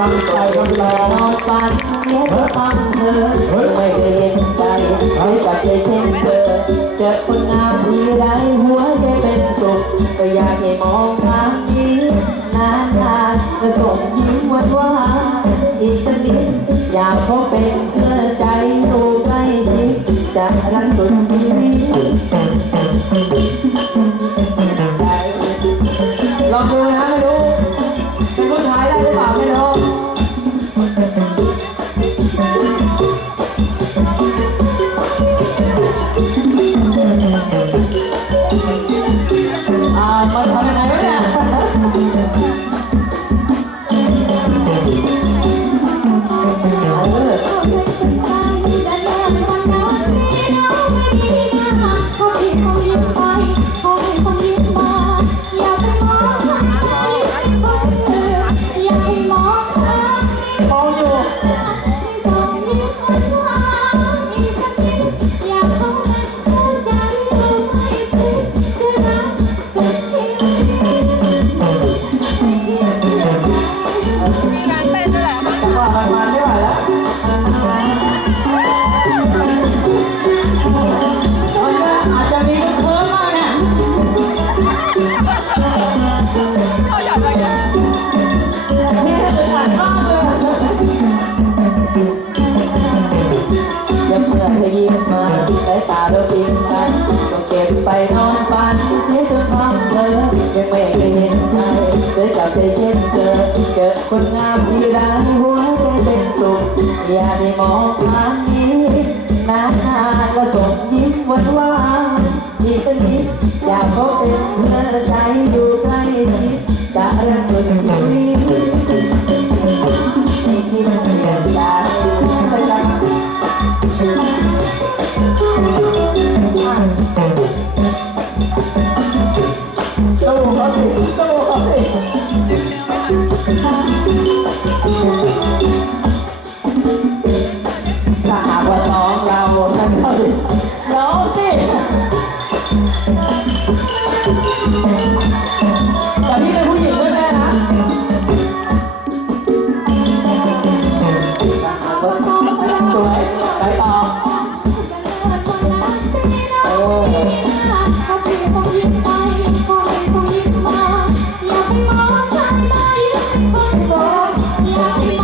ลังใจคนรอปันเล็บปันเธอไม่ได้เห็นใจไม่ตัดใจเช่นเธอเจอคนงามทีไรหัวใจเป็นสุขก็อยากให้มองทางนี้นานๆจะส่งยิ้มหวานหวานอีกสักนิดอยากพบเป็นเธอใจอยู่ใกล้ชิดจะรักสุดที่ เขาอยากไปกันยังเมื่อเธอยิ้มมาสายตาเราทิ้งกันต้องเก็บไปนอนฝันเสียจนทำเธอยังไม่เคยเห็นใครเคยจับใจเช่นเธอเจอคนงามที่ร้านหัวใจเป็นสุขอย่าได้มองทางนี้นานๆก็ส่งยิ้วาน จะ จ